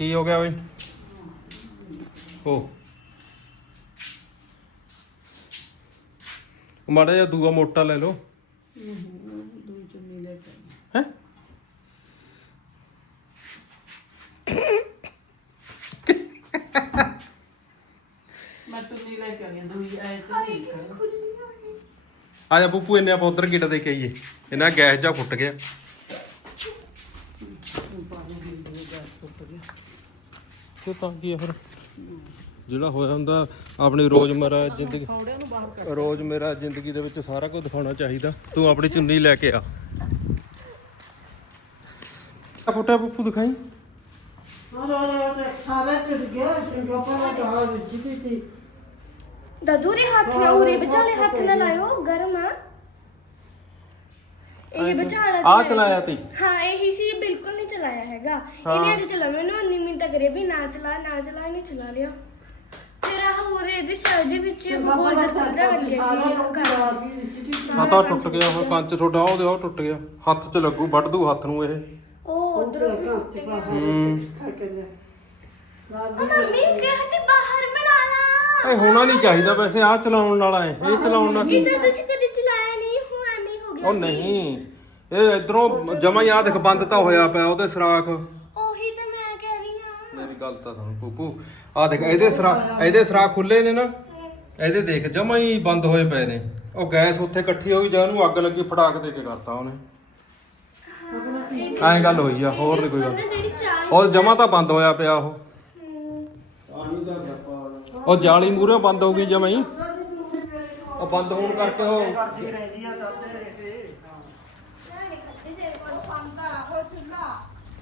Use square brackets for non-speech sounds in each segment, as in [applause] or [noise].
ਕੀ ਹੋ ਗਿਆ ਬਈ? ਉਹ ਮਾੜਾ ਜਿਹਾ ਦੂਆ ਮੋਟਾ ਲੈ ਲਓ। ਦੂਜੀ ਚੁੰਨੀ ਲੈ ਹੈ? ਮੈਂ ਚੁੰਨੀ ਲੈ ਕੇ ਆਈ ਦੂਜੀ ਐ ਤੇ ਆ ਜਾ ਬੁੱਪੂ, ਇੰਨੇ ਆਪਾਂ ਉਧਰ ਗਿੱਟ ਦੇ ਕੇ ਆਈਏ। ਇਹਨਾਂ ਗੈਸ ਜਾ ਫੁੱਟ ਗਿਆ। ਤੇ ਤਾਂ ਕੀ ਆ ਫਿਰ? ਜਿਹੜਾ ਹੋਇਆ ਹੁੰਦਾ ਆਪਣੀ ਰੋਜ਼ਮਰਾ ਜ਼ਿੰਦਗੀ ਥੋੜਿਆਂ ਨੂੰ ਬਾਹਰ ਕੱਢ ਰੋਜ਼ ਮੇਰਾ ਜ਼ਿੰਦਗੀ ਦੇ ਵਿੱਚ ਸਾਰਾ ਕੁਝ ਦਿਖਾਉਣਾ ਚਾਹੀਦਾ। ਤੂੰ ਆਪਣੀ ਚੁੰਨੀ ਲੈ ਕੇ ਆ। ਆ ਫੋਟੋ ਬੁੱਪੂ ਦਿਖਾਈ। ਸਾਰਾ ਚੜ ਗਿਆ ਵਿੱਚ ਦਾਦੂ ਰੇ ਹੱਥ ਨਾ ਉਰੇ ਵਿਚਾਲੇ ਹੱਥ ਨਾ ਲਾਇਓ ਗਰਮ ਆ। ਇਹ ਵਿਚਾਲਾ ਆ ਚਲਾਇਆ ਤੀ? ਹਾਂ ਇਹੀ ਸੀ ਬਿਲਕੁਲ ਨਹੀਂ ਚਲਾਇਆ ਹੈਗਾ। ਇਹਨੇ ਅੱਜ ਚਲਾ ਮੈਨੂੰ ਅੰਨੀ ਮਿੰਟ ਕਰੇ ਵੀ ਨਾ ਚਲਾ ਨਾ ਚਲਾ ਇਹਨੇ ਚਲਾ ਲਿਆ। ਫਿਰ ਆਹ ਉਰੇ ਦੀ ਸਾਈਡ ਦੇ ਵਿੱਚ ਗੋਲ ਜਿਹਾ ਚੱਲਦਾ ਲੱਗਿਆ ਸੀ ਉਹ ਕਰ ਆ ਤਾਂ ਟੁੱਟ ਗਿਆ ਉਹ ਕੰਚ ਤੁਹਾਡਾ ਉਹਦੇ ਉਹ ਟੁੱਟ ਗਿਆ। ਹੱਥ 'ਚ ਲੱਗੂ ਵੱਢ ਦੂ ਹੱਥ ਨੂੰ ਇਹ। ਉਹ ਉਧਰ ਹੂੰ। ਮੰਮੀ ਕਹਿੰਦੀ ਬਾਹਰ ਬਣਾ ਲਾ ਇਹ ਹੋਣਾ ਨਹੀਂ ਚਾਹੀਦਾ ਵੈਸੇ ਆ ਚਲਾਉਣ ਵਾਲਾ ਹੈ ਇਹ ਚਲਾਉਣ ਨਾਲ ਕੀ? ਇਹ ਤਾਂ ਤੁਸੀਂ ਕਦੇ ਚਲਾਇਆ ਨਹੀਂ। ਗਿਆ ਉਹ ਨਹੀਂ। ਇਹ ਇਧਰੋਂ ਜਮਾ ਆ ਦੇਖ ਬੰਦ ਤਾਂ ਹੋਇਆ ਪਿਆ ਉਹਦੇ ਸਰਾਖ। ਉਹੀ ਤਾਂ ਮੈਂ ਕਹਿ ਰਹੀ ਹਾਂ। ਮੇਰੀ ਗੱਲ ਤਾਂ ਸੁਣ ਪੂਪੂ ਆ ਦੇਖ ਇਹਦੇ ਸਰਾ ਇਹਦੇ ਸਰਾਖ ਖੁੱਲੇ ਨੇ ਨਾ। ਇਹਦੇ ਦੇਖ ਜਮਾ ਹੀ ਬੰਦ ਹੋਏ ਪਏ ਨੇ। ਉਹ ਗੈਸ ਉੱਥੇ ਇਕੱਠੀ ਹੋ ਗਈ ਜਾਂ ਉਹਨੂੰ ਅੱਗ ਲੱਗੀ ਫਟਾਕ ਦੇ ਕੇ ਕਰਤਾ ਉਹਨੇ। ਐਂ ਗੱਲ ਹੋਈ ਆ ਹੋਰ ਨਹੀਂ ਕੋਈ ਗੱਲ। ਉਹ ਜਮਾ ਤਾਂ ਬੰਦ ਹੋਇਆ ਪਿਆ ਉਹ। ਉਹ ਜਾਲੀ ਮੂਰੇ ਬੰਦ ਹੋ ਗਈ ਜਮਾ ਹੀ। ਉਹ ਬੰਦ ਹੋਣ ਕਰਕੇ ਉਹ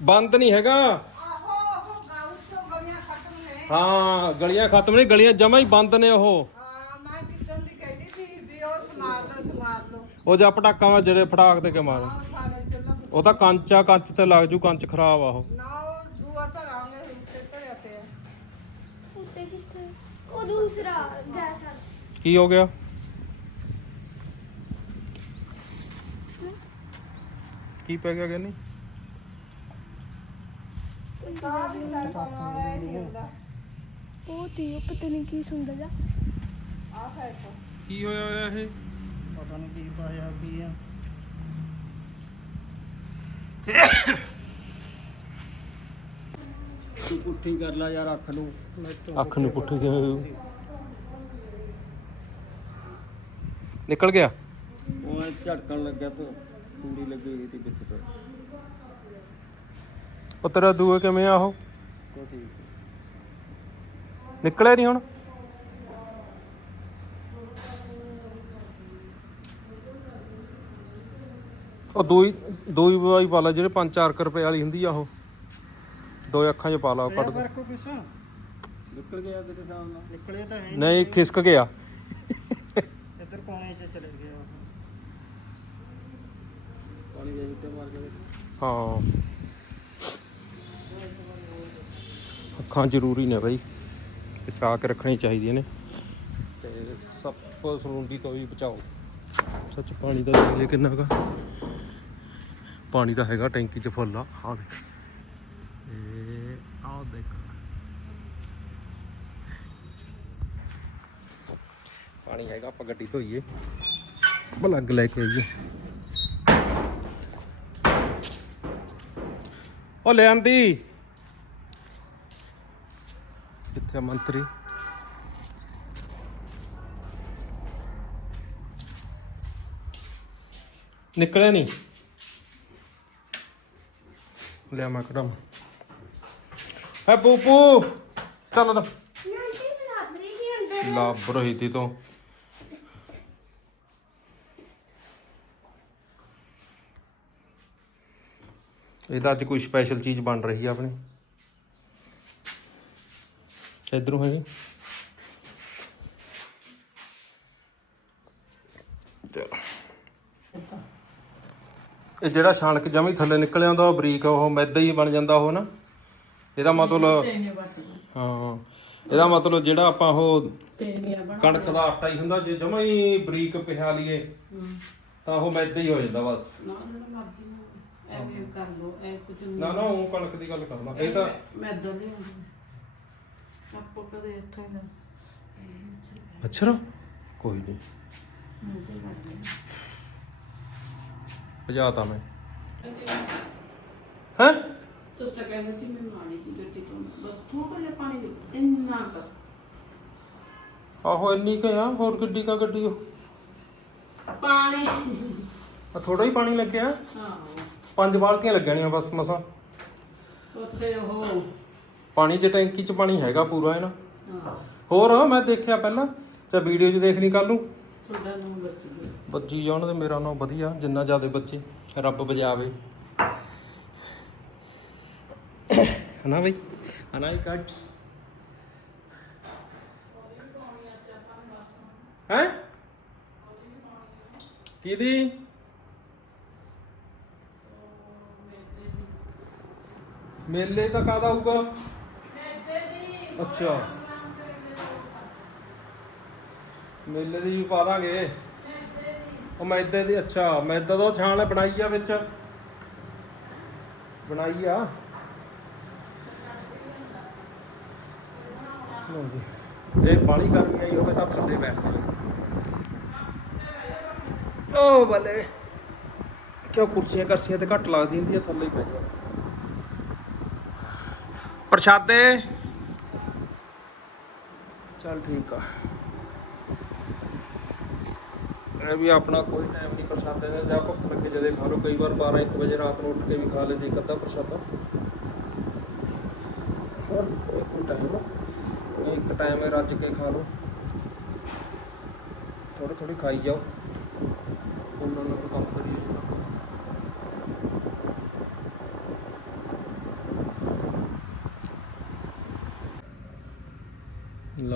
ਬੰਦ ਨਹੀਂ ਹੈਗਾ। ਹਾਂ ਗਲੀਆਂ ਖਤਮ ਨਹੀਂ ਗਲੀਆਂ ਜਮਾ ਹੀ ਬੰਦ ਨੇ ਉਹ। ਉਹ ਜਾਂ ਪਟਾਕਾਂ ਵਾ ਜਿਹੜੇ ਫਟਾਕ ਤੇ ਕੇ ਮਾਰ। ਉਹ ਤਾਂ ਕੰਚ ਕੰਚ ਤੇ ਲੱਗ ਜੂ ਕੰਚ ਖਰਾਬ ਆ ਉਹ। ਉੱਤੇ ਕਿੱਥੇ? ਉਹ ਦੂਸਰਾ ਗੈਸ ਆ ਕੀ ਹੋ ਗਿਆ? ਕੀ ਪੈ ਗਿਆ ਕਹਿੰਨੀ ਉਹ ਤੇ ਉਹ ਪਤਾ ਨਹੀਂ ਕੀ ਸੁਣਦਾ ਜਾ। ਕੀ ਹੋਇਆ ਹੋਇਆ ਇਹ? ਪਤਾ ਨਹੀਂ ਕੀ ਪਾਇਆ ਕੀ ਆ। ਤੂੰ ਪੁੱਠੀ ਕਰ ਲੈ ਯਾਰ ਅੱਖ ਨੂੰ। ਅੱਖ ਨੂੰ ਪੁੱਠੀ ਕਿਵੇਂ ਹੋਈ ਨਿਕਲ ਗਿਆ। ਉਹ ਐਂ ਝਟਕਣ ਲੱਗਿਆ ਤੇ। ਕੁੰਡੀ ਲੱਗੀ ਹੋਈ ਸੀ ਵਿੱਚ ਤੇ। ਉਹ ਤੇਰਾ ਦੂਏ ਕਿਵੇਂ ਆ ਉਹ? ਕੋ ਠੀਕ ਨਿਕਲਿਆ ਨਹੀਂ ਹੁਣ? ਉਹ ਦੋਈ ਦੋਈ ਵਾਈ ਪਾ ਲਾ ਜਿਹੜੇ 5-4 ਰੁਪਏ ਵਾਲੀ ਹੁੰਦੀ ਆ ਉਹ। ਦੋ ਅੱਖਾਂ 'ਚ ਪਾ ਲਾ ਕੱਢ ਦੇ। ਕੋ ਕਿਸ ਨਿਕਲ ਗਿਆ ਤੇਰੇ ਸਾਹਮਣੇ। ਨਿਕਲੇ ਤਾਂ ਹੈ ਨਹੀਂ ਖਿਸਕ ਗਿਆ। ਇੱਧਰ ਕੋਨੇ 'ਚ ਚਲੇ ਗਿਆ ਪਾਣੀ ਦੇ ਉੱਤੇ ਮਾਰ ਕੇ ਹਾਂ। ਅੱਖਾਂ ਜ਼ਰੂਰੀ ਨੇ ਬਾਈ। ਬਚਾ ਕੇ ਰੱਖਣੀ ਚਾਹੀਦੀਆਂ ਨੇ। ਤੇ ਸੱਪ ਸਰੂੰਡੀ ਤੋਂ ਵੀ ਬਚਾਓ। ਸੱਚ ਪਾਣੀ ਦਾ ਦੇਖ ਲੈ ਕਿੰਨਾ ਹੈਗਾ ਪਾਣੀ ਤਾਂ ਹੈਗਾ ਟੈਂਕੀ 'ਚ ਫੁੱਲ ਆ। ਆਹ ਦੇਖ। ਇਹ ਆਹ ਦੇਖ। ਪਾਣੀ ਹੈਗਾ ਆਪਾਂ ਗੱਡੀ ਧੋਈਏ। ਬਲੱਗ ਲੈ ਕੇ ਆਈਏ। ਉਹ ਲੈ ਆਂਦੀ ਕਿੱਥੇ ਮੰਤਰੀ? ਨਿਕਲਿਆ ਨਹੀਂ। ਲਿਆ ਮੈਂ ਕਰਾਂ ਹੈ ਪੂਪੂ, ਚੱਲ ਤਾਂ ਨਹੀਂ ਰਹੀ ਤੀ ਤੂੰ। ਇਹਦਾ ਅੱਜ ਕੋਈ ਸਪੈਸ਼ਲ ਚੀਜ਼ ਬਣ ਰਹੀ ਆ ਆਪਣੀ। ਇਧਰੋਂ ਹੈ ਇਹ ਜਿਹੜਾ ਛਾਣਕ ਜਮੀ ਥੱਲੇ ਨਿਕਲ ਆਉਂਦਾ ਉਹ ਬਰੀਕ ਉਹ ਮੈਦਾ ਹੀ ਬਣ ਜਾਂਦਾ ਉਹ ਨਾ। ਇਹਦਾ ਮਤਲਬ ਹਾਂ ਇਹਦਾ ਮਤਲਬ ਜਿਹੜਾ ਆਪਾਂ ਉਹ ਕਣਕ ਦਾ ਆਟਾ ਹੀ ਹੁੰਦਾ ਜੇ ਜਮਾ ਹੀ ਬਰੀਕ ਪਿਹਾ ਲਈਏ ਤਾਂ ਉਹ ਮੈਦਾ ਹੀ ਹੋ ਜਾਂਦਾ ਬਸ। ਨਾ ਜਿਹੜਾ ਮਰਜ਼ੀ ਐਵੇਂ ਕਰ ਲੋ ਐ ਕੁਝ ਨਾ ਨਾ ਉਹ ਕਣਕ ਦੀ ਗੱਲ ਕਰਦਾ। ਇਹ ਤਾਂ ਮੈਂ ਇਦਾਂ ਨਹੀਂ ਆਪਾਂ ਕਦੇ ਇੱਥੋਂ ਹੀ ਨਾ ਅੱਛਾ ਕੋਈ ਨਹੀਂ ਭਜਾਤਾ ਮੈਂ ਹੈ ਤੁਸੀਂ ਤਾਂ ਕਹਿੰਦੇ ਸੀ ਮੈਂ ਮਾਣੀ ਦੀ ਗੱਡੀ ਤੋਂ ਬਸ ਥੋੜਾ ਜਿਹਾ ਪਾਣੀ ਦੇ ਇੰਨਾ ਕਰ ਆਹੋ ਇੰਨੀ ਕੁ ਆ ਹੋਰ ਗੱਡੀ ਕਾ ਗੱਡੀ ਉਹ ਪਾਣੀ ਆ ਥੋੜਾ ਹੀ ਪਾਣੀ ਲੱਗਿਆ? ਹਾਂ ਪੰਜ ਬਾਲਟੀਆਂ ਲੱਗਣੀਆਂ ਬਸ ਮਸਾਂ। ਉੱਥੇ ਉਹ ਪਾਣੀ 'ਚ ਟੈਂਕੀ 'ਚ ਪਾਣੀ ਹੈਗਾ ਪੂਰਾ ਹੈ ਨਾ ਹਾਂ। ਹੋਰ ਮੈਂ ਦੇਖਿਆ ਪਹਿਲਾਂ ਤੇ ਵੀਡੀਓ 'ਚ ਦੇਖਣੀ ਕੱਲ ਨੂੰ। ਤੁਹਾਡਾ ਬੱਚੂ ਬੱਜੀ ਜਾਣ ਤੇ ਮੇਰਾ ਨਾਮ ਵਧੀਆ ਜਿੰਨਾ ਜ਼ਿਆਦਾ ਬੱਚੇ ਰੱਬ ਬਜਾਵੇ ਹਨਾ ਬਈ? ਹਨਾ ਇਹ ਕੱਟ। ਹੈ? ਕਿਹਦੀ? ਮੇਲੇ ਤਾਂ ਕਾਦਾ ਹੋਊਗਾ? ਅੱਛਾ। ਮੇਲੇ ਦੀ ਵੀ ਪਾ ਦਾਂਗੇ। ਉਹ ਮੈਦੇ ਦੀ, ਅੱਛਾ, ਮੈਦਾ ਤੋਂ ਛਾਣ ਬਣਾਈ ਆ ਵਿੱਚ। ਬਣਾਈ ਆ। ਜੇ। ਬਾਲੀ ਗਰਮੀ ਆਈ ਹੋਵੇ ਤਾਂ ਥੱਲੇ ਬੈਠ ਜਾਓ। ਓ ਬਲੇ। ਕਿਉਂ ਕੁਰਸੀਆਂ ਕਰਸੀਆਂ ਤੇ ਘੱਟ ਲੱਗਦੀ ਹੁੰਦੀ ਆ ਥੱਲੇ ਹੀ ਪੈ ਜਾਓ। ਪ੍ਰਸ਼ਾਦੇ। ਚੱਲ ਠੀਕ ਆ। ਇਹ ਵੀ ਆਪਣਾ ਕੋਈ ਟਾਈਮ ਨਹੀਂ ਪ੍ਰਸ਼ਾਦੇ ਦਾ, ਜਾਂ ਭੁੱਖ ਲੱਗੇ ਜਦੇ ਖਾ ਲਓ। ਕਈ ਵਾਰ 12 1 ਵਜੇ ਰਾਤ ਨੂੰ ਉੱਠ ਕੇ ਵੀ ਖਾ ਲੈਂਦੇ ਇੱਕ ਅੱਧਾ ਪ੍ਰਸ਼ਾਦਾ। ਹੋਰ ਇੱਕ ਟਾਈਮ ਇੱਕ ਟਾਈਮ ਹੈ ਰੱਜ ਕੇ ਖਾ ਲਓ। ਥੋੜੀ ਥੋੜੀ ਖਾਈ ਜਾਓ। ਉਹਨਾਂ ਨੂੰ ਕੰਮ ਕਰੀਏ।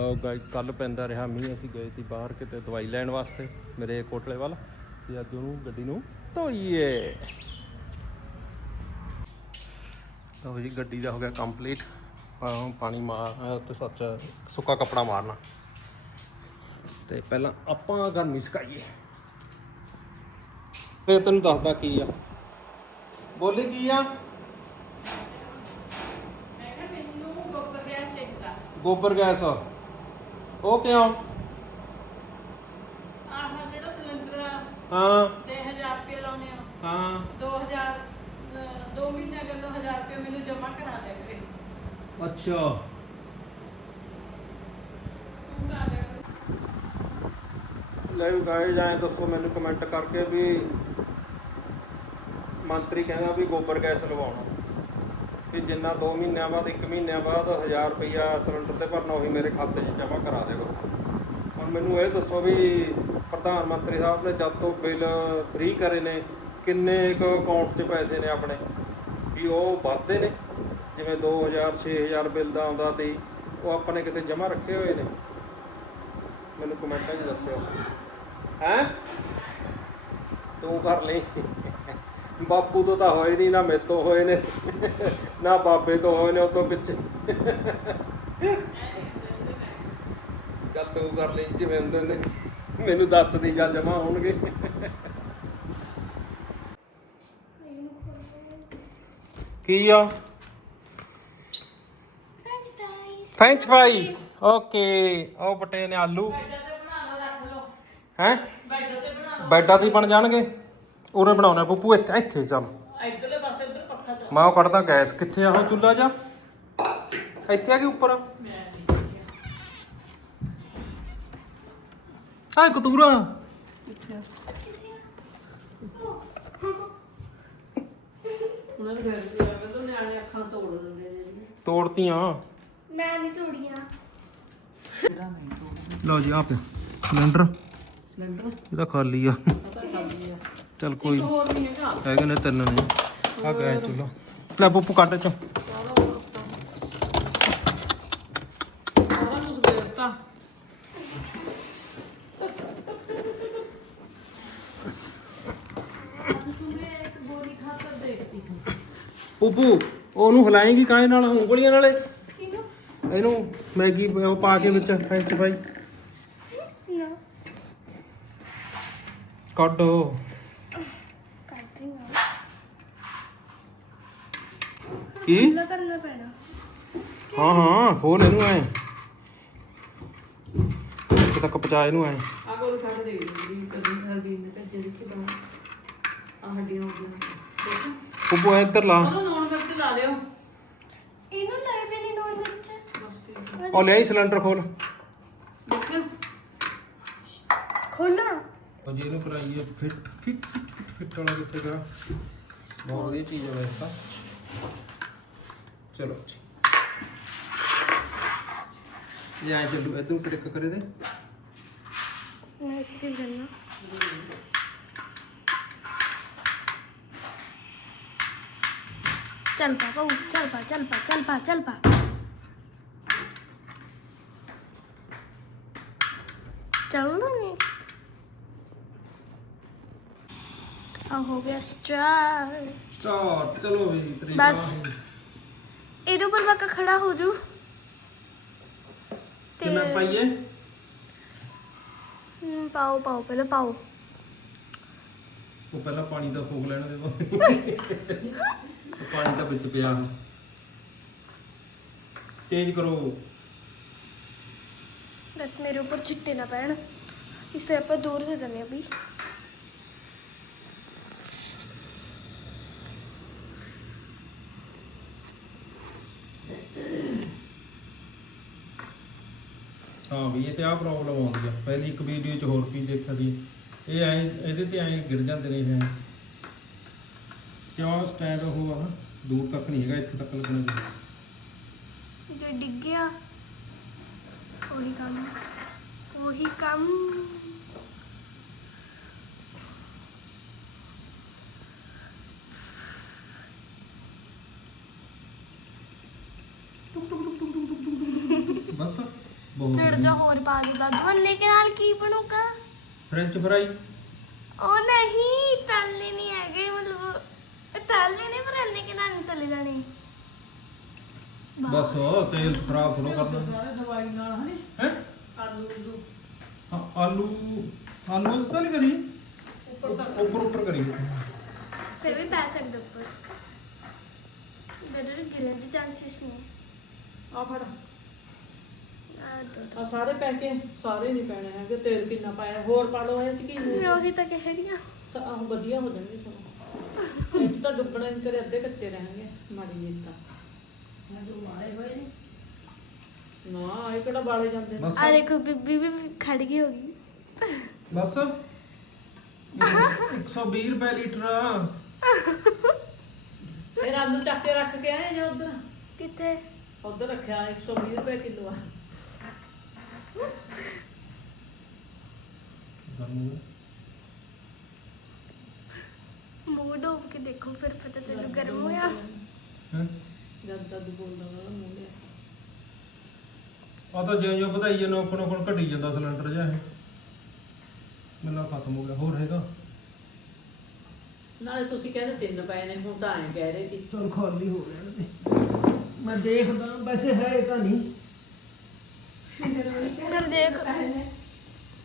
ਲਓ ਗਾਈ ਕੱਲ ਪੈਂਦਾ ਰਿਹਾ ਮੀਂਹ ਅਸੀਂ ਗਏ ਸੀ ਬਾਹਰ ਕਿਤੇ ਦਵਾਈ ਲੈਣ ਵਾਸਤੇ ਮੇਰੇ ਕੋਟਲੇ ਵੱਲ ਤੇ ਅੱਜ ਉਹਨੂੰ ਗੱਡੀ ਨੂੰ ਧੋਈਏ। ਲਓ ਜੀ ਗੱਡੀ ਦਾ ਹੋ ਗਿਆ ਕੰਪਲੀਟ ਪਾਣੀ ਮਾਰ ਤੇ ਸੱਚ ਸੁੱਕਾ ਕੱਪੜਾ ਮਾਰਨਾ। ਤੇ ਪਹਿਲਾਂ ਆਪਾਂ ਗਰਮੀ ਸਕਾਈਏ। ਫੇਰ ਤੈਨੂੰ ਦੱਸਦਾ ਕੀ ਆ। ਬੋਲੇ ਕੀ ਆ? ਗੋਬਰ ਗੈਸ। ਉਹ ਕਿਉਂ? ਆਹ ਜਿਹੜਾ ਸਿਲੰਡਰ ਆ ਹਾਂ। ਤੇ 1000 ਰੁਪਏ ਲਾਉਣੇ ਆ। ਹਾਂ। 2000 2 ਮਹੀਨੇ ਅਗਰ 2000 ਰੁਪਏ ਮੈਨੂੰ ਜਮ੍ਹਾਂ ਕਰਾ ਦੇ ਕਰੇ ਅੱਛਾ। ਸੁਣਾ ਦੇ। ਗਾਇਜ਼ ਦੱਸੋ ਮੈਨੂੰ ਕਮੈਂਟ ਕਰਕੇ ਵੀ ਮੰਤਰੀ ਕਹਿੰਦਾ ਵੀ ਗੋਬਰ ਗੈਸ ਲਵਾਉਣਾ। ਵੀ ਜਿੰਨਾ 2 ਮਹੀਨਿਆਂ ਬਾਅਦ 1 ਮਹੀਨਿਆਂ ਬਾਅਦ 1000 ਰੁਪਈਆ ਸਿਲੰਡਰ ਤੇ ਭਰਨਾ ਉਹੀ ਮੇਰੇ ਖਾਤੇ 'ਚ ਜਮ੍ਹਾਂ ਕਰਾ ਦੇਗਾ ਹੁਣ ਮੈਨੂੰ ਇਹ ਦੱਸੋ ਵੀ ਪ੍ਰਧਾਨ ਮੰਤਰੀ ਸਾਹਿਬ ਨੇ ਜਦ ਤੋਂ ਬਿੱਲ ਫ੍ਰੀ ਕਰੇ ਨੇ, ਕਿੰਨੇ ਕੁ ਅਕਾਊਂਟ 'ਚ ਪੈਸੇ ਨੇ ਆਪਣੇ? ਵੀ ਉਹ ਵੱਧਦੇ ਨੇ? ਜਿਵੇਂ 2000 6000 ਬਿੱਲ ਦਾ ਆਉਂਦਾ ਤੇ ਉਹ ਆਪਾਂ ਨੇ ਕਿਤੇ ਜਮ੍ਹਾਂ ਰੱਖੇ ਹੋਏ ਨੇ? ਮੈਨੂੰ ਕਮੈਂਟਾਂ 'ਚ ਦੱਸਿਓ। ਹੈ? ਤੂੰ ਕਰ ਲਈ। ਬਾਪੂ ਤੋਂ ਤਾਂ ਹੋਏ ਨਹੀਂ ਨਾ ਮੇਰੇ ਤੋਂ ਹੋਏ ਨੇ ਨਾ ਬਾਬੇ ਤੋਂ ਹੋਏ ਨੇ ਉਦੋਂ ਪਿੱਛੇ। ਚੱਲ ਤੂੰ ਕਰ ਲਈ ਜਿਵੇਂ ਹੁੰਦੇ ਨੇ ਮੈਨੂੰ ਦੱਸ ਦੀ ਜਾਂ ਜਮਾ ਹੋਣਗੇ। ਕੀ ਆ? French fries french fry okay ਉਹ ਪਟੇ ਨੇ ਆਲੂ। ਬੈਡਾਂ ਤੇ ਬਣਾ ਲਓ ਰੱਖ ਲਓ। ਹੈ? ਬੈਡਾਂ ਤੇ ਬਣਾ ਬੈਡਾਂ ਤੇ ਹੀ ਬਣ ਜਾਣਗੇ। ਉਰੇ ਬਣਾਉਣਾ ਪੱਪੂ ਇੱਥੇ ਇੱਥੇ ਚੱਲ। ਇੱਧਰਲੇ ਪਾਸੇ ਇੱਧਰ ਪੱਖਾ ਚੱਲ। ਮੈਂ ਉਹ ਕੱਢਦਾ ਗੈਸ ਕਿੱਥੇ ਆ ਉਹ ਚੁੱਲ੍ਹਾ ਜਾ? ਇੱਥੇ ਆ ਕਿ ਉੱਪਰ? ਮੈਂ ਆ ਕਤੂਰਾ ਕਿੱਥੇ ਆ? ਉਹਨਾਂ ਦੇ ਘਰ ਵੀ ਆ ਗਏ ਨਿਆਣੇ ਅੱਖਾਂ ਤੋੜ ਦਿੰਦੇ ਨੇ ਜੀ। ਤੋੜਤੀਆਂ। ਮੈਂ ਨਹੀਂ ਤੋੜੀਆਂ। ਜਿਹੜਾ ਲਓ ਜੀ ਆਪ ਸਿਲੰਡਰ। ਸਿਲੰਡਰ? ਇਹਦਾ ਖਾਲੀ ਆ। ਪਤਾ ਖਾਲੀ ਆ। ਚੱਲ ਕੋਈ ਇੱਕ ਹੋਰ ਨਹੀਂ ਹੈਗਾ। ਹੈਗੇ ਨੇ ਤਿੰਨ ਨੇ। ਆ ਗਏ ਚੁੱਲ੍ਹਾ ਲੈ ਪੱਪੂ ਕੱਢ ਚ ਸਾਰਾ ਕੁਝ ਦੇਤਾ ਤੁਮੇ ਇੱਕ ਗੋਲੀ ਖਾਤਰ ਦੇਖਤੀ ਹੂੰ ਪੱਪੂ ਉਹਨੂੰ ਹਿਲਾਏਂਗੀ ਕਾਹੇ ਨਾਲ? ਉਂਗਲੀਆਂ ਨਾਲੇ? ਇਹਨੂੰ ਮੈਗੀ ਉਹ ਪਾ ਕੇ ਵਿੱਚ ਫ੍ਰੈਂਚ ਫਰਾਈ। ਕੱਢ ਕਰਦੇ ਹਾਂ ਕੀ? ਖੁੱਲਾ ਕਰਨਾ ਪੈਣਾ। ਹਾਂ ਹਾਂ ਖੋਲ ਇਹਨੂੰ ਐ। ਇੱਥੇ ਤੱਕ ਪਹੁੰਚਾ ਇਹਨੂੰ ਐ। ਆ ਕੋਲ ਕੱਢ ਦੇ ਜੀ ਕਦੀ ਹਲਦੀ ਨੇ ਭੇਜੇ ਦੇਖੀ ਬਣਾ ਆ ਹੱਡੀਆਂ ਹੋ ਗਈਆਂ। ਦੇਖੋ ਉੱਪਰ ਇੱਧਰ ਲਾ। ਉਹਨੂੰ ਨੋਨ ਮਿਰਚ ਲਾ ਲਿਓ ਇਹਨੂੰ ਲੈ ਦੇ ਨਹੀਂ ਨੋਨ ਵਿੱਚ ਬਸ ਠੀਕ ਉਹ ਲੈ ਆਈ ਸਿਲੰਡਰ ਖੋਲ। ਦੇਖਿਓ ਖੋਲਣਾ ਉਹ ਜਿਹਨੂੰ ਕਰਾਈਏ ਫਿੱਟ ਫਿੱਟ ਫਿੱਟ ਫਿੱਟ ਵਾਲਾ ਕਿੱਥੇ ਗਿਆ ਬਹੁਤ ਵਧੀਆ ਚੀਜ਼ ਹੈ ਵੈਸੇ ਤਾਂ। ਚਲੋ ਜੀ। ਇਹ ਆਏ ਤੇ ਇਧਰ ਟ੍ਰਿਕ ਕਰੇ ਦੇ? ਮੈਂ ਇੱਥੇ ਕਰਨਾ ਚੱਲ ਪਾ ਪਾਉ ਚੱਲ ਪਾ ਚੱਲ ਪਾ ਚੱਲ ਪਾ ਚੱਲ ਪਾ। ਚੱਲਦਾ ਨਹੀਂ ਆ ਹੋ ਗਿਆ ਸਟਾਰਟ ਚਾਰ ਚਲੋ ਵੀ ਤਰੀਕਾ ਬਸ। ਇਹਦੇ ਉੱਪਰ ਬੱਕਾ ਖੜਾ ਹੋ ਜੂ ਤੇ ਮੈਂ ਪਾਈਏ? ਹਮ, ਪਾਓ ਪਾਓ ਪਹਿਲਾਂ ਪਾਓ। ਉਹ ਪਹਿਲਾਂ ਪਾਣੀ ਦਾ ਫੋਕ ਲੈਣ ਦੇ ਉਹ ਪਾਣੀ ਤਾਂ ਵਿੱਚ ਪਿਆ। ਤੇਜ਼ ਕਰੋ। ਬਸ ਮੇਰੇ ਉੱਪਰ ਛਿੱਟੇ ਨਾ ਪੈਣ। ਇਸ ਤਰ੍ਹਾਂ ਆਪਾਂ ਦੂਰ ਹੋ ਜਾਂਦੇ ਆ ਵੀ ਹਾਂ ਵੀ ਇਹ ਤੇ ਆ ਪ੍ਰੋਬਲਮ ਆਉਂਦੀ ਆ। ਪਹਿਲੀ ਇੱਕ ਵੀਡੀਓ 'ਚ ਹੋਰ ਕੀ ਦੇਖਿਆ ਸੀ। ਇਹ ਐ, ਇਹਦੇ ਤੇ ਐ ਗਿਰ ਜਾਂਦੇ ਨੇ ਹੈ ਕਿਉਂ ਸਟੈਂਡ ਉਹ ਆ ਦੂਰ ਤੱਕ ਨਹੀਂ ਹੈਗਾ, ਇੱਥੇ ਤੱਕ ਲੱਗਣਾ ਜੇ। ਡਿੱਗ ਗਿਆ ਉਹੀ ਕੰਮ ਉਹੀ ਕੰਮ। ਥੋੜਾ ਜਿਹਾ ਹੋਰ ਪਾ ਦੋ ਦਾਦੂ ਅੰਨੇ ਕੇ ਨਾਲ ਕੀ ਬਣੂਗਾ? ਫ੍ਰੈਂਚ ਫਰਾਈ ਉਹ ਨਹੀਂ ਤਲਨੇ ਨਹੀਂ ਹੈਗੇ ਮਤਲਬ ਤਲਨੇ ਨੇ ਪਰ ਅੰਨੇ ਕੇ ਨਾਲ ਨਹੀਂ ਤਲੇ ਜਾਣੇ। ਬਸ ਤੇਲ ਖਰਾਬ ਥੋੜਾ ਕਰਨਾ। ਸਾਰੇ ਦਵਾਈ ਨਾਲ ਹਨੀ ਹੈ? ਆਲੂ ਉਲੂ। ਹਾਂ, ਆਲੂ ਆਲੂ ਤਾਂ ਨਹੀਂ ਕਰੀ। ਉੱਪਰ ਤੱਕ ਉੱਪਰ ਉੱਪਰ ਕਰੀ। ਫਿਰ ਵੀ ਪੈ ਸਕਦਾ ਉੱਪਰ। ਦਾਦੂ ਗਿਰਨ ਦੇ ਚਾਂਸਸ ਨੇ ਆ ਫੜ। ਆ ਸਾਰੇ ਪੈਕੇ ਸਾਰੇ ਨਹੀਂ ਪੈਣੇ ਹੈਗੇ ਤੇਲ ਕਿੰਨਾ ਪਾਇਆ ਹੋਰ ਪਾ ਲਓ ਇਹ ਚ ਕੀ ਮੈਂ ਉਹੀ ਤਾਂ ਕਹਿ ਰਹੀ ਆ ਆਹ ਵਧੀਆ ਹੋ ਜਾਣਗੇ ਸਭ ਇਹ ਤਾਂ ਡੁੱਬਣਾ ਨਹੀਂ ਕਰੇ ਅੱਧੇ ਕੱਚੇ ਰਹਿਣਗੇ ਮਾੜੀ ਜੀ ਤਾਂ। ਨਾ ਖੜ ਗਈ ਹੋਗੀ ਬਸ। 120 ਰੁਪਏ ਲੀਟਰ। ਉਧਰ? ਰੱਖਿਆ 120 ਰੁਪਏ ਕਿਲੋ ਆ। ਮੂੰਹ ਜਿਉਂ ਜਿਉਂ ਵਧਾਈ ਜਾਂਦਾ ਉੱਪਰ ਉੱਪਰ ਘਟੀ ਜਾਂਦਾ ਸਿਲੰਡਰ ਜਿਹਾ ਇਹ। ਮੈਨੂੰ ਖਤਮ ਹੋ ਗਿਆ ਹੋਰ ਹੈਗਾ? ਨਾਲੇ ਤੁਸੀਂ ਕਹਿੰਦੇ ਤਿੰਨ ਪਏ ਨੇ ਹੁਣ ਤਾਂ ਐਂ ਕਹਿ ਰਹੇ ਸੀ ਚਲ ਖਾਲੀ ਹੋ ਰਹਿਣ ਦੇ ਮੈਂ ਦੇਖਦਾ ਵੈਸੇ ਹੈ ਤਾਂ ਨਹੀਂ। ਫਿਰ ਦੇਖ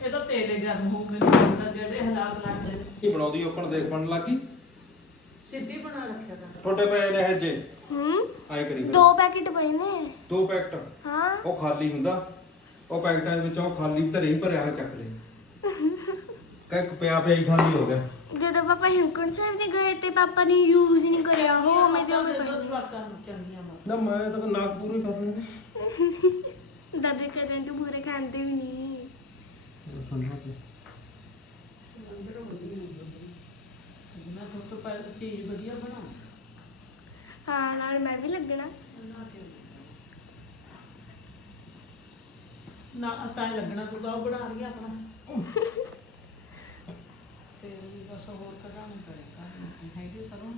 ਇਹ ਤਾਂ ਤੇਰੇ ਗਰਮ ਹੋ ਗਏ ਤਾਂ ਜਿਹੜੇ ਹਾਲਾਤ ਲੱਗਦੇ ਨੇ। ਕੀ ਬਣਾਉਂਦੀ ਓਪਨ ਦੇਖ ਬਣ ਲੱਗੀ ਸਿੱਧੀ ਬਣਾ ਰੱਖਿਆ ਤਾਂ। ਛੋਟੇ ਪਏ ਨੇ ਹਜੇ ਹੂੰ? ਆਏ ਕਰੀ ਫਿਰ। ਦੋ ਪੈਕੇਟ ਪਏ ਨੇ। ਦੋ ਪੈਕਟ? ਹਾਂ। ਉਹ ਖਾਲੀ ਹੁੰਦਾ। ਉਹ ਪੈਕਟਾਂ ਦੇ ਵਿੱਚੋਂ ਖਾਲੀ ਧਰੇ ਹੀ ਭਰਿਆ ਹੋਇਆ ਚੱਕ ਲੈ ਕਹਿ ਪਿਆ ਪਿਆ ਹੀ ਖਾਲੀ ਹੋ ਗਿਆ। ਜਦੋਂ ਪਾਪਾ ਹਿਮਕੁੰਡ ਸਾਹਿਬ ਨਹੀਂ ਗਏ ਤੇ ਪਾਪਾ ਨੇ ਯੂਜ਼ ਨਹੀਂ ਕਰਿਆ ਉਹ ਮੈਂ ਜੋ ਮੈਂ ਜਦੋਂ ਜਵਾਕਾਂ ਨੂੰ ਚੰਗੀਆਂ ਮਾਰ ਨਾ ਮੈਂ ਤਾਂ ਨਾਕ ਪੂਰੀ ਕਰ ਲੈਂਦਾ। ਦਾਦੇ ਕਰਨ ਤੋਂ ਪੂਰੇ ਖਾਂਦੇ ਵੀ ਨਹੀਂ। ਮੈਂ ਸਭ ਤੋਂ ਪਹਿਲਾਂ ਚੀਜ਼ ਵਧੀਆ ਬਣਾ। ਹਾਂ ਨਾਲ ਮੈਂ ਵੀ ਲੱਗਣਾ। ਨਾ ਤਾਂ ਹੀ ਲੱਗਣਾ ਤੂੰ ਤਾਂ ਉਹ ਬਣਾ ਰਹੀ ਆ ਆਪਣਾ। [laughs] ਤੇ ਬਸ ਹੋਰ ਕਢਾਉਣਾ ਪੜੇਗਾ ਹੈਗੀ ਸਰੋਂ।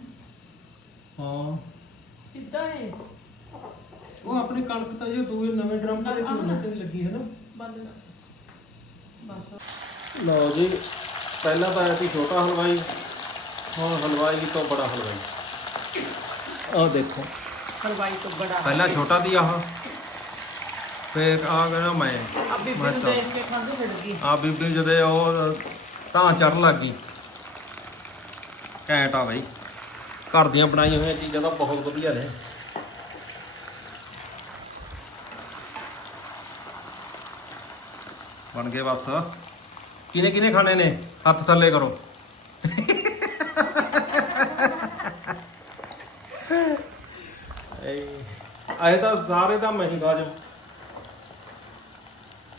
ਹਾਂ। ਸਿੱਧਾ ਹੈ ਉਹ ਆਪਣੀ ਕਣਕ ਤਾਂ ਜੇ ਦੂਏ ਨਵੇਂ ਡਰਮ ਤੇ ਅਮਨ। ਲੱਗੀ ਹੈ ਨਾ। ਬੰਦ ਕਰ ਬਸ। ਲਓ ਜੀ ਪਹਿਲਾਂ ਤਾਂ ਆਇਆ ਸੀ ਛੋਟਾ ਹਲਵਾਈ ਹੁਣ ਹਲਵਾਈ ਤੋਂ ਬੜਾ ਹਲਵਾਈ। ਆਹ ਦੇਖੋ। ਹਲਵਾਈ ਤੋਂ ਬੜਾ ਪਹਿਲਾਂ ਛੋਟਾ ਦੀ ਆਹ ਫੇਰ ਆ ਗਿਆ ਮੈਂ ਆ ਬੀਬੀ ਨੂੰ ਤਾਂ- ਦੇਖ ਕੇ ਖੰਗ ਛੱਡ ਗਈ। ਆ ਬੀਬੀ ਜਦੇ ਉਹ ਤਾਂ ਚੜਨ ਲੱਗ ਗਈ। ਘੈਂਟ ਆ ਬਈ। ਘਰ ਦੀਆਂ ਬਣਾਈਆਂ ਹੋਈਆਂ ਚੀਜ਼ਾਂ ਤਾਂ ਬਹੁਤ ਵਧੀਆ ਨੇ। ਬਣ ਗਏ ਬਸ। ਕਿਨੇ ਕਿਨੇ ਖਾਣੇ ਨੇ? ਹੱਥ ਥੱਲੇ ਕਰੋ। ਆਏ ਤਾਂ ਸਾਰੇ ਦਾ ਮਹਿੰਗਾ ਜੋ।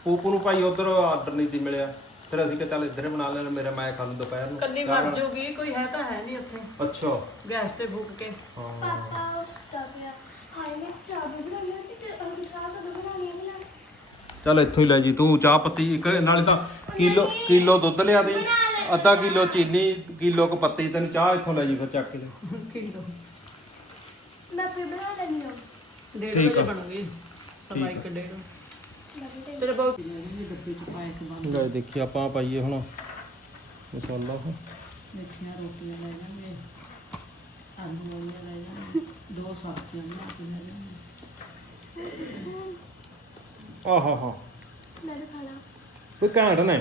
ਪੂਪੂ ਨੂੰ ਭਾਈ ਉਧਰ ਆਰਡਰ ਨਹੀਂ ਸੀ ਮਿਲਿਆ। ਫਿਰ ਅਸੀਂ ਕਿਹਾ ਚੱਲ ਇੱਧਰ ਹੀ ਬਣਾ ਲੈਣ ਮੇਰਾ ਮੈਂ ਖਾ ਲੂ ਦੁਪਹਿਰ ਨੂੰ। ਕੱਲੀ ਮਰ ਜੂਗੀ ਕੋਈ ਹੈ ਤਾਂ ਹੈ ਨਹੀਂ ਉੱਥੇ। ਅੱਛਾ। ਗੈਸ ਤੇ ਫੂਕ ਕੇ। ਹਾਂ। ਪਾਪਾ ਉਹ ਸੁੱਤਾ ਪਿਆ। ਹਾਏ ਮੈਂ ਚਾਹ ਵੀ ਹੈ ਕਿ ਚਾਹ ਚਾਹ ਕਦੋਂ ਬਣਾਉਣੀ ਹੈ ਬਣਾ ਚੱਲ ਇੱਥੋਂ ਹੀ ਲੈ ਜੀ ਤੂੰ ਚਾਹ ਪੱਤੀ ਇੱਕ ਨਾਲੇ ਤਾਂ ਕਿਲੋ ਕਿਲੋ ਦੁੱਧ ਲਿਆ ਦੀ ਅੱਧਾ ਕਿਲੋ ਚੀਨੀ ਕਿਲੋ ਕ ਪੱਤੀ ਤੈਨੂੰ ਚਾਹ ਇੱਥੋਂ ਲੈ ਜੀ ਫਿਰ ਚੱਕ ਕੇ। ਕਿਲੋ। ਮੈਂ ਫਿਰ ਬਣਾ ਲੈਣੀ ਹਾਂ। ਡੇਢ ਠੀਕ ਵਜੇ ਆ। ਬਣੂਗੀ। ਸਵਾ ਇੱਕ ਡੇਢ ਤੇਰੇ ਬਹੁਤ ਡੱਬੇ ਚ ਪਾਏ ਕੇ ਬੰਦ ਲੈ ਦੇਖੀ ਆਪਾਂ ਪਾਈਏ ਹੁਣ। ਮਸਾਲਾ ਮਿੱਠੀਆਂ ਰੋਟੀਆਂ ਲੈ ਜਾਵਾਂਗੇ ਆਲੂ ਵਾਲੀਆਂ ਲੈ ਜਾਵਾਂਗੇ ਦੋ ਸਬਜ਼ੀਆਂ ਬਣਾ ਕੇ ਲੈ ਜਾਵਾਂਗੇ ਆਹਾ ਹਾ ਮੈਂ ਵੀ ਖਾਣਾ ਕੋਈ ਘੈਂਟ ਨੇ?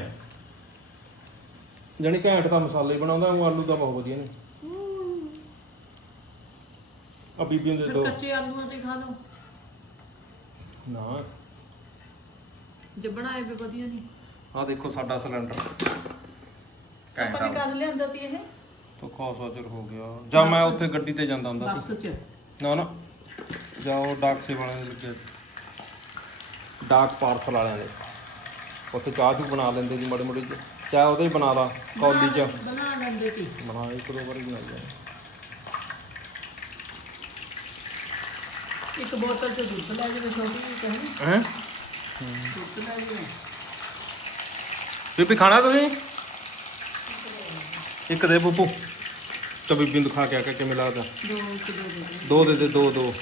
ਜਾਣੀ ਘੈਂਟ ਦਾ ਮਸਾਲੇ ਬਣਾਉਂਦਾ ਉਹ ਆਲੂ ਦਾ ਬਹੁਤ ਵਧੀਆ ਨੇ। ਹੂੰ। ਆ ਬੀਬੀ ਨੂੰ ਦੇ ਫਿਰ ਦੋ। ਕੱਚੇ ਆਲੂਆਂ ਤੇ ਖਾ ਲਓ। ਨਾ। ਜੇ ਬਣਾਏ ਵੀ ਵਧੀਆ ਨਹੀਂ ਆ ਦੇਖੋ ਸਾਡਾ ਸਿਲੰਡਰ। ਘੈਂਟ ਆਪਾਂ ਨੇ ਆ। ਕਰ ਲਿਆਂਦਾ ਤੀ ਇਹ। ਤੋ ਖਾਸਾ ਚਿਰ ਹੋ ਗਿਆ। ਜਾਂ ਮੈਂ ਉੱਥੇ ਗੱਡੀ ਤੇ ਜਾਂਦਾ ਹੁੰਦਾ ਸੀ। ਬੱਸ ਚ। ਨਾ ਨਾ। ਜਾਓ ਡਾਕ ਸੇ ਵਾਲਿਆਂ ਦੇ ਲੱਗੇ ਡਾਕ ਪਾਰਸਲ ਵਾਲਿਆਂ ਦੇ। ਉੱਥੇ ਚਾਹ ਚੂ ਬਣਾ ਲੈਂਦੇ ਜੀ ਮਾੜੀ ਮੋੜੀ ਚਾਹ ਉਹਦੇ ਹੀ ਬਣਾ ਲਾ ਕੌਲੀ ਚ। ਬਣਾ ਲੈਂਦੇ ਤੀ ਬਣਾ ਇੱਕ ਦੋ ਵਾਰੀ ਬਣਾਈ ਆ ਇੱਕ ਬੋਤਲ ਚ ਦੁੱਧ ਲੈ ਜਾਵੇ ਛੋਟੀ ਜਿਹੀ ਕਹਿੰਦੀ ਹੈ? ਦੁੱਧ ਲੈ ਜਾਵੇ। ਬੀਬੀ ਖਾਣਾ ਤੁਸੀਂ? ਇੱਕ ਦੇ ਬੁੱਬੂ ਤਾਂ ਬੀਬੀ ਨੂੰ ਖਾ ਕੇ ਆ ਕੇ ਕਿਵੇਂ ਲੱਗਦਾ। ਦੋ ਇੱਕ ਦੋ ਦੇ ਦੇ। ਦੋ ਦੇ ਦੇ ਦੋ ਦੋ।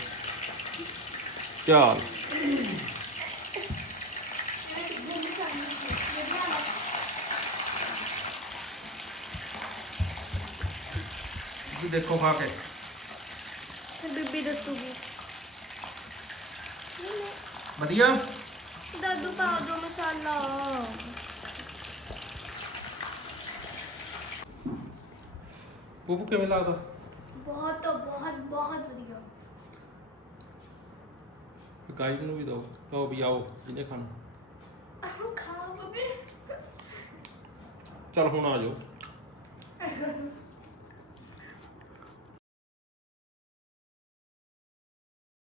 ਜੀ ਦੇਖੋ ਖਾ ਕੇ। ਫਿਰ ਬੀਬੀ ਦੱਸੂਗੀ। ਵਧੀਆ? ਦਾਦੂ ਪਾ ਦੋ ਮਸਾਲਾ। ਬੁੱਬੂ ਕਿਵੇਂ ਲੱਗਦਾ? ਬਹੁਤ ਬਹੁਤ ਬਹੁਤ ਵਧੀਆ। ਗਾਈ ਨੂੰ ਵੀ ਦਿਓ। ਲਓ ਵੀ ਆਓ ਜਿਹਨੇ ਖਾਣਾ। ਆਹ ਖਾ ਬਬੇ ਚਲ ਹੁਣ ਆ ਜਾਓ। [laughs]